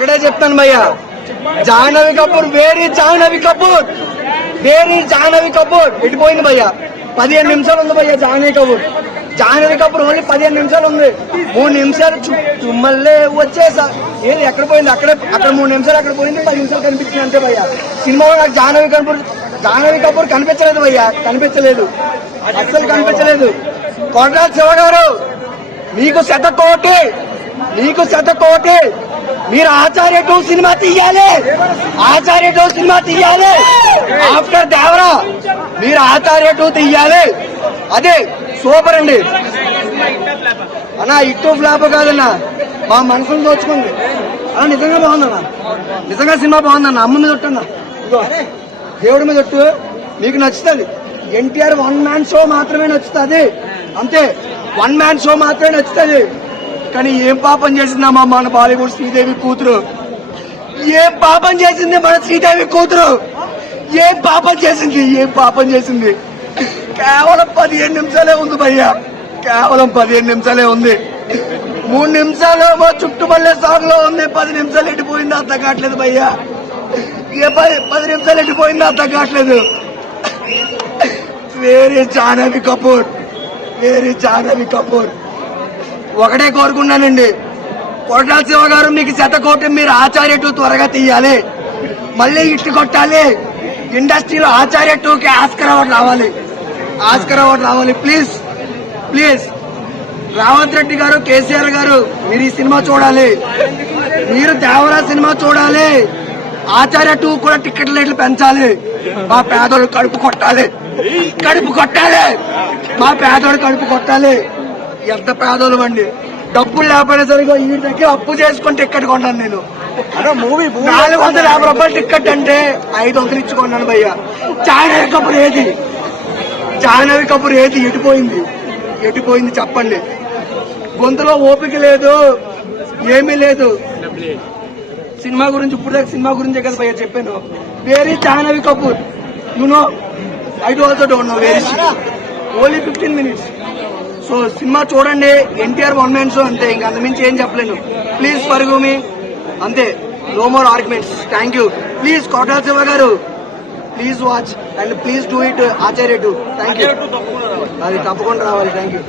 ఒకటే చెప్తాను భయ్యా, జాహ్నవి కపూర్ వేరీ జాహ్నవి కపూర్ ఎడిపోయింది భయ్యా. 15 నిమిషాలు ఉంది భయ్యా జాహ్నవి కపూర్ ఓన్లీ 15 నిమిషాలు ఉంది. 3 నిమిషాలు మళ్ళీ వచ్చేసా ఏది ఎక్కడ పోయింది, అక్కడ 3 నిమిషాలు అక్కడ పోయింది, 10 నిమిషాలు కనిపించింది అంతే భయ్యా. సినిమాలో నాకు జాహ్నవి కపూర్ కనిపించలేదు భయ్యా, అస్సలు కనిపించలేదు. కొట్టాల శివ గారు మీకు శతకోటి, మీరు ఆచార్య 2 సినిమా తీయాలి, ఆఫ్టర్ దేవరా మీరు ఆచార్య 2 తీయాలి. అదే సూపర్ అండి అన్నా. ఇటు ఫ్లాప్ కాదన్నా, మా మనసును దోచుకుంది అలా. నిజంగా బాగుందన్నా, నిజంగా సినిమా బాగుందన్న. అమ్మ మీద ఒట్టన్నా, దేవుడి మీద ఒట్టు, మీకు నచ్చుతుంది. ఎన్టీఆర్ 1 మ్యాన్ షో మాత్రమే నచ్చుతుంది అంతే, 1 మ్యాన్ షో మాత్రమే నచ్చుతుంది. కానీ ఏం పాపం చేసిందమ్మా మన బాలీవుడ్ శ్రీదేవి కూతురు, ఏం పాపం చేసింది మన శ్రీదేవి కూతురు, ఏం పాపం చేసింది. కేవలం 15 నిమిషాలే ఉంది భయ్యా, కేవలం 15 నిమిషాలే ఉంది. 3 నిమిషాలు చుట్టుపల్లె సాగు లో ఉంది, 10 నిమిషాలు ఎట్టిపోయిందో అర్థం కావట్లేదు భయ్యా. 10 నిమిషాలు ఎట్టిపోయిందో అర్థం కావట్లేదు. వేరే జాహ్నవి కపూర్ ఒకటే కోరుకున్నానండి, కొట్టాల శివ గారు మీకు శతకోటి, మీరు ఆచార్య 2 త్వరగా తీయాలి, మళ్ళీ ఇట్టు కొట్టాలి. ఇండస్ట్రీలో ఆచార్య 2కి ఆస్కర్ అవార్డు రావాలి. ప్లీజ్ రావంత్ రెడ్డి గారు, కేసీఆర్ గారు మీరు ఈ సినిమా చూడాలి, మీరు దేవరా సినిమా చూడాలి. ఆచార్య 2 కూడా టికెట్ రేట్లు పెంచాలి. మా పేదోడు కడుపు కొట్టాలి. ఎంత పేదోళ్ళు అండి, డబ్బులు లేకపోయినా సరిగా ఈ దగ్గర అప్పు చేసుకుని టికెట్ కొన్నాను నేను. 450 రూపాయలు టికెట్ అంటే 500 ఇచ్చుకున్నాను భయ్యా. జాహ్నవి కపూర్ ఏది ఎటుపోయింది చెప్పండి. గొంతులో ఓపిక లేదు, ఏమీ లేదు. సినిమా గురించి ఇప్పుడు సినిమా గురించే కదా భయ్యా చెప్పాను. Very Jahnavi Kapoor, I also don't know very, only 15 minutes. So సినిమా చూడండి, ఎన్టీఆర్ 1 మ్యాన్ షో అంతే, ఇంకా అంతమించి ఏం చెప్పలేను. ప్లీజ్ ఫర్గివ్ మీ అంతే, no more arguments. Thank you. Please Koratala Siva గారు please watch and please do it Acharya 2. Thank you. అది తప్పకుండా రావాలి. Thank you.